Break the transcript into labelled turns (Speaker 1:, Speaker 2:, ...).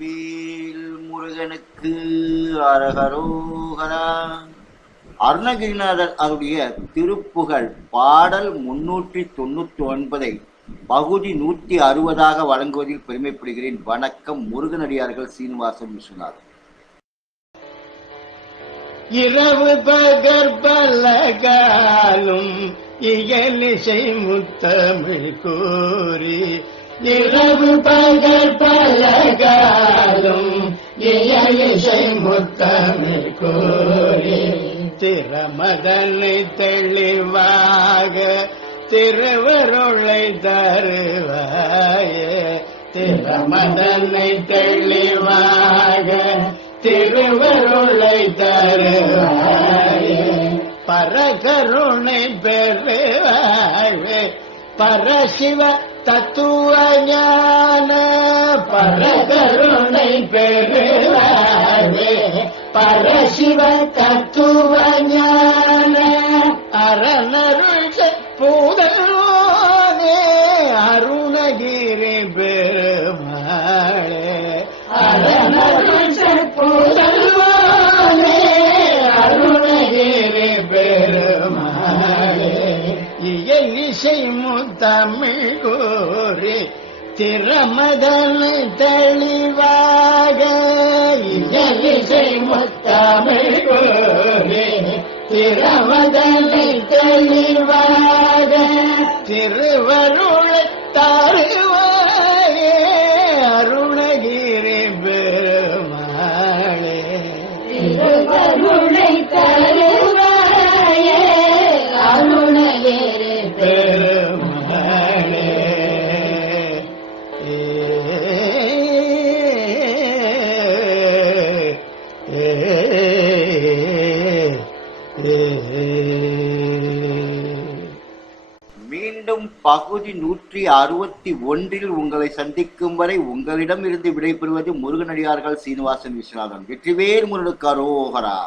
Speaker 1: வெற்றிவேல் முருகனுக்கு அரகரோகரா. அருணகிரிநாதர் அருடைய திருப்புகழ் பாடல் முன்னூற்றி தொண்ணூற்றி ஒன்பதை பகுதி நூற்றி அறுபதாக வழங்குவதில் பெருமைப்படுகிறேன். வணக்கம் முருகனடியார்கள் சீனிவாசன் விஸ்வநாதன்.
Speaker 2: இரவு பகற்பலகாலும் இயலிசை முத்தமிழ் கூறி இரவு பகல் பழகாலும் இயலிசை முத்தமிழ் கோரி திறமதனை தெளிவாக திருவருளை தருவாய. திறமதனை தெளிவாக திருவருளை தருவாய. பரகருணை பெறுவாய. பரசிவ தத்துவ பரகருணை பெறுவாயே பரசிவ தத்துவ ஞான அரணருள் பூதனே அருணகிரி பெருமாளே அரணருள் பூதனே அருணகிரி பெருமாளே இசை முத்தமிழ் கூறி. திறமதன் தெளிவாக இசை முத்தமிழ் திறமதனை தெளிவாக திருவருளத்தால்
Speaker 1: மீண்டும் பகுதி நூற்றி அறுபத்தி ஒன்றில் உங்களை சந்திக்கும் வரை உங்களிடம் இருந்து விடைபெறுவது முருகனடியார்கள் சீனிவாசன் விஸ்வநாதன். வெற்றிவேல் முருகனுக்கு அரோகரா